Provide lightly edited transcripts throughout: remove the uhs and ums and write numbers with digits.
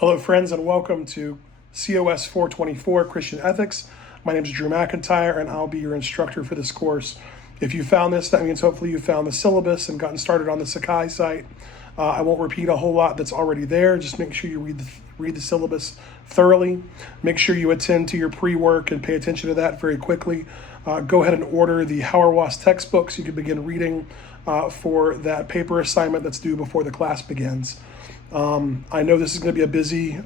Hello, friends, and welcome to COS 424 Christian Ethics. My name is Drew McIntyre, and I'll be your instructor for this course. If you found this, that means hopefully you found the syllabus and gotten started on the Sakai site. I won't repeat a whole lot that's already there. Just make sure you read the syllabus thoroughly. Make sure you attend to your pre-work and pay attention to that very quickly. Go ahead and order the Hauerwas textbooks. You can begin reading for that paper assignment that's due before the class begins. I know this is going to be a busy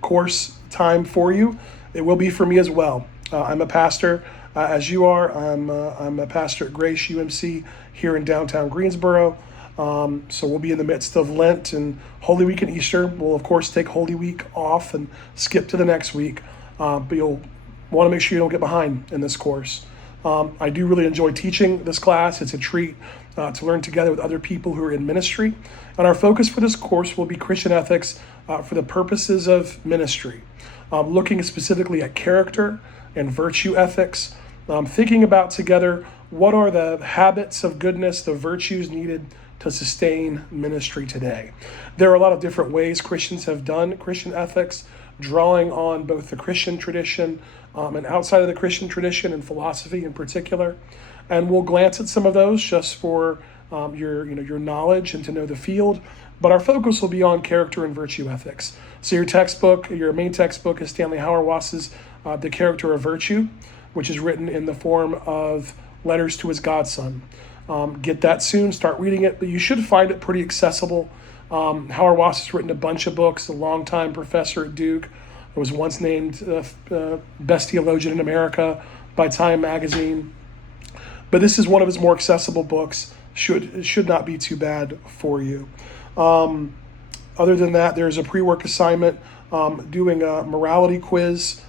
course time for you. It will be for me as well. I'm a pastor, as you are. I'm a pastor at Grace UMC here in downtown Greensboro. So we'll be in the midst of Lent and Holy Week and Easter. We'll, of course, take Holy Week off and skip to the next week. But you'll want to make sure you don't get behind in this course. I do really enjoy teaching this class. It's a treat to learn together with other people who are in ministry. And our focus for this course will be Christian ethics for the purposes of ministry, looking specifically at character and virtue ethics, thinking about together what are the habits of goodness, the virtues needed to sustain ministry today. There are a lot of different ways Christians have done Christian ethics, drawing on both the Christian tradition and outside of the Christian tradition and philosophy in particular. And we'll glance at some of those just for your knowledge and to know the field. But our focus will be on character and virtue ethics. So your main textbook is Stanley Hauerwas's The Character of Virtue, which is written in the form of letters to his godson. Get that soon, start reading it, but you should find it pretty accessible. Hauerwas has written a bunch of books, a longtime professor at Duke, was once named best theologian in America by Time magazine. But this is one of his more accessible books. Should not be too bad for you. Other than that, there's a pre-work assignment doing a morality quiz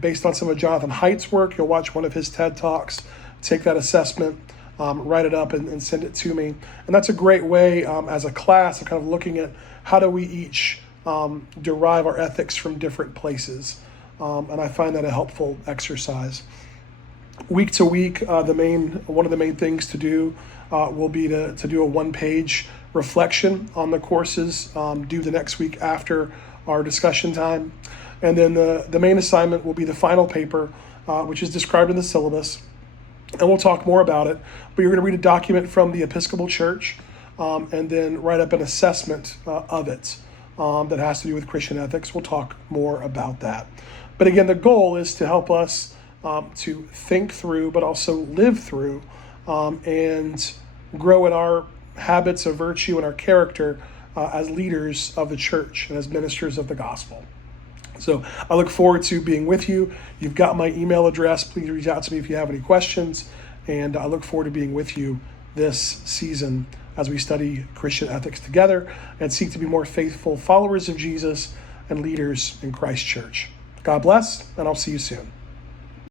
based on some of Jonathan Haidt's work. You'll watch one of his TED Talks, take that assessment, write it up and send it to me. And that's a great way as a class of kind of looking at how do we each derive our ethics from different places. And I find that a helpful exercise. Week to week, one of the main things to do will be to do a one-page reflection on the courses due the next week after our discussion time. And then the main assignment will be the final paper, which is described in the syllabus. And we'll talk more about it. But you're going to read a document from the Episcopal Church and then write up an assessment of it that has to do with Christian ethics. We'll talk more about that. But again, the goal is to help us to think through, but also live through and grow in our habits of virtue and our character as leaders of the church and as ministers of the gospel. So I look forward to being with you. You've got my email address. Please reach out to me if you have any questions. And I look forward to being with you this season as we study Christian ethics together and seek to be more faithful followers of Jesus and leaders in Christ's church. God bless, and I'll see you soon.